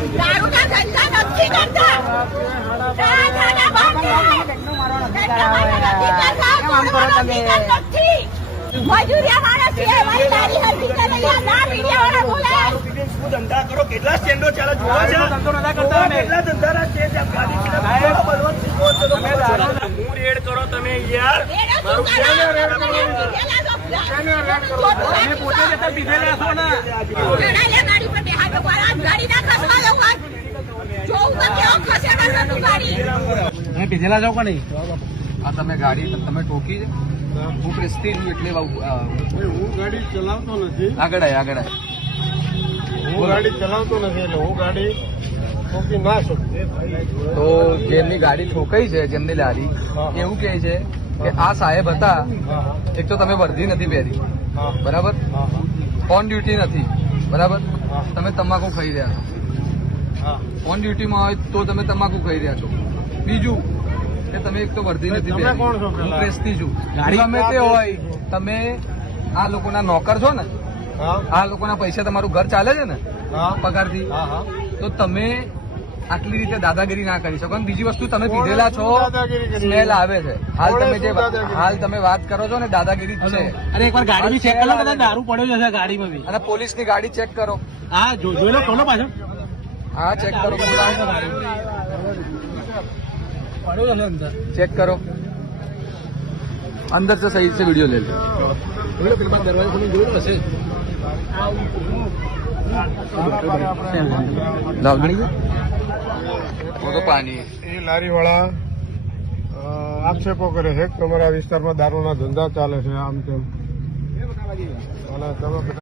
નથી કરતા. જા, જા, જા, બંધ કર. કેમ આમ કરો તમે? મજૂરિયા માણસ છે મારી ગાડી હરખી કરે યાર ના મીડિયા વાળા બોલે. શું ધંધા કરો? કેટલા સ્ટેન્ડો ચાલે? જોવા છે ધંધો કરતા. કેટલા હું રેડ કરો તમે યાર. મારું પોતે જતા પીધેલા છો ને લડાઈ ગાડી પર બેહાડો મારા ગાડી ના ખસવા દો વાત જોઉં તો કેવો ખસે કરવાનું ગાડી તમે પીધેલા છો કે નહીં? આ તમે ગાડી તમે ટોકી છે? હું પ્રેસ્ટી છું એટલે હું ગાડી ચલાવતો નથી. આગળ આય આગળ આય. હું ગાડી ચલાવતો નથી એટલે હું ગાડી ઠોકી ના શકું. તો જેમની ગાડી ઠોકાઈ છે જેમની લારી એવું કહે છે કે આ સાહેબ હતા એક તો તમે વર્ધી નથી પહેરી. બરાબર? ઓન ડ્યુટી નથી. બરાબર? તમે તમાકુ ખાઈ રહ્યા છો. ઓન ડ્યુટીમાં હોય તો તમે તમાકુ ખાઈ રહ્યા છો. બીજું કે તમે એક તો વર્ધી નથી તમે પહેરી. હું છું ગાડી- ગમે તે હોય તમે આ લોકોના નોકર છો ને આ લોકોના પૈસા તમારું ઘર ચાલે છે ને પગારથી હા હા. તો તમે આટલી રીતે દાદાગીરી ના કરી શકો. અને બીજી વસ્તુ તમે પીધેલા છો સ્મેલ આવે છે. હાલ તમે જે હાલ તમે વાત કરો છો ને દાદાગીરી છે. અરે એકવાર ગાડી ચેક કરો દારૂ પડ્યો છે ગાડીમાં અને પોલીસની ગાડી ચેક કરો. હા જો- જોઈ લો ખોલો પાછો. હા ચેક કરો પડ્યો જ હશે અંદર ચેક કરો अंदर से सही से वीडियो ले लो જોઈ લો પેલી બાજુ દરવાજો ખોલીને જોઈ લો હશે लाल गणी वो तो पानी है એ લારી વાળા આક્ષેપો કરે છે કે તમારા વિસ્તારમાં દારૂના ધંધા ચાલે છે આમ તેમ અને તમે બધા